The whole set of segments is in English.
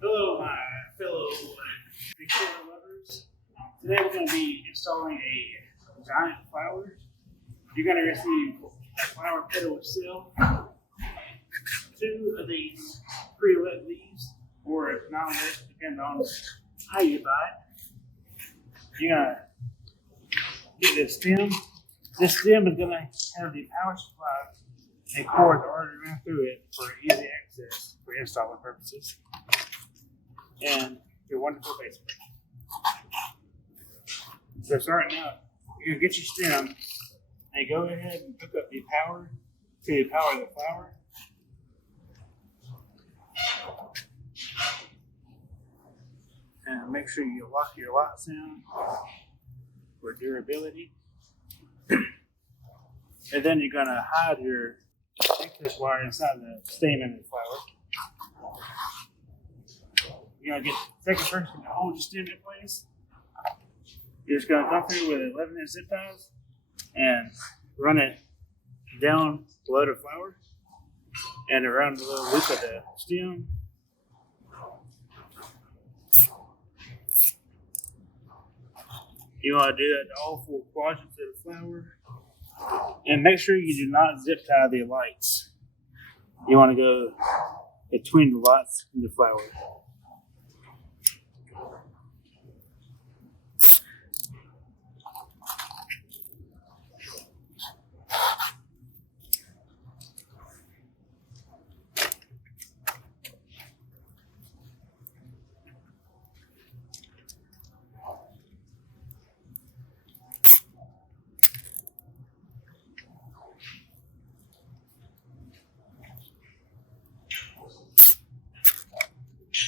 Hello, my fellow decor lovers. Today we're going to be installing a giant flower. You're going to receive a flower petal with seal, 2 of these pre-lit leaves, or if not lit, depending on how you buy it. You're going to get this stem. This stem is going to have the power supply and cords already run through it for easy access for installing purposes. And your wonderful base plate. So starting out, you're gonna get your stem and go ahead and hook up the power to the power of the flower. And make sure you lock your lights in for durability. And then you're gonna hide your excess wire inside the stamen of the flower. You're gonna get the second person to hold your stem in place. You're just gonna come through with 11-inch zip ties and run it down below the flower and around the little loop of the stem. You want to do that to all 4 quadrants of the flower. And make sure you do not zip tie the lights. You want to go between the lights and the flower.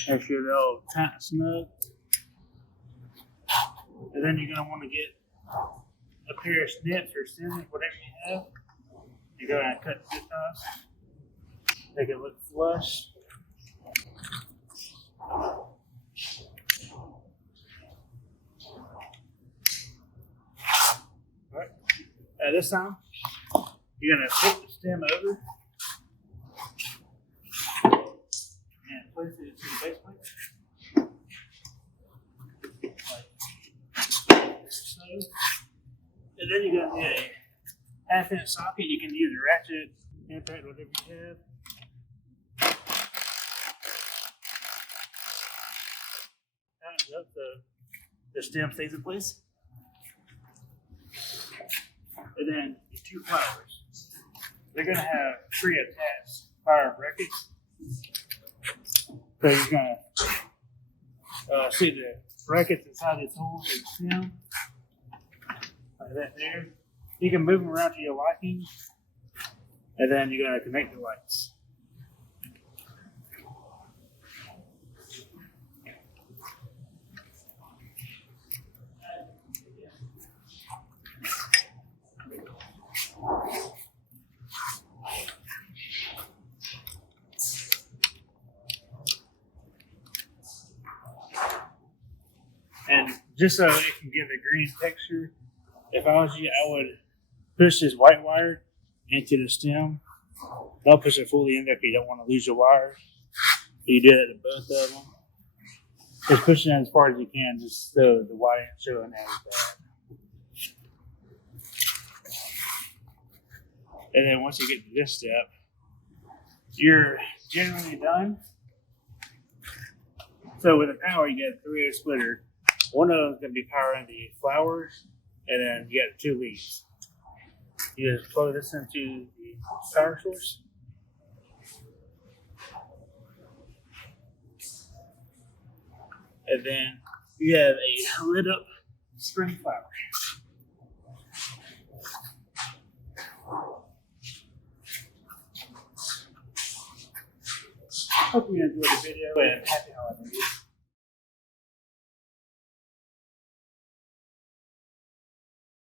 Make sure they're all tight and snug. And then you're going to want to get a pair of snips or scissors, whatever you have. You're going to cut the zip ties. Make it look flush. Alright. This time, you're going to flip the stem over and place it into the base plate. Like so. And then you're going to get a 1/2-inch socket. You can use a ratchet, impact, whatever you have. Tightens up the stem stays in place. And then the 2 flowers. They're going to have pre-attached fire brackets. So you're going to see the brackets inside this hole of the stem. Like that there. You can move them around to your liking. And then you're going to connect the lights. And just so it can give a green texture, if I was you, I would push this white wire into the stem. Don't push it fully in there if you don't want to lose your wire. You do that to both of them. Just push it in as far as you can, just so the wire ain't showing as bad. And then once you get to this step, you're generally done. So with the power, you get a 3-way splitter. One of them is going to be powering the flowers, and then you got 2 leaves. You just plug this into the power source. And then you have a lit up spring flower. Hope you enjoyed the video and happy holidays.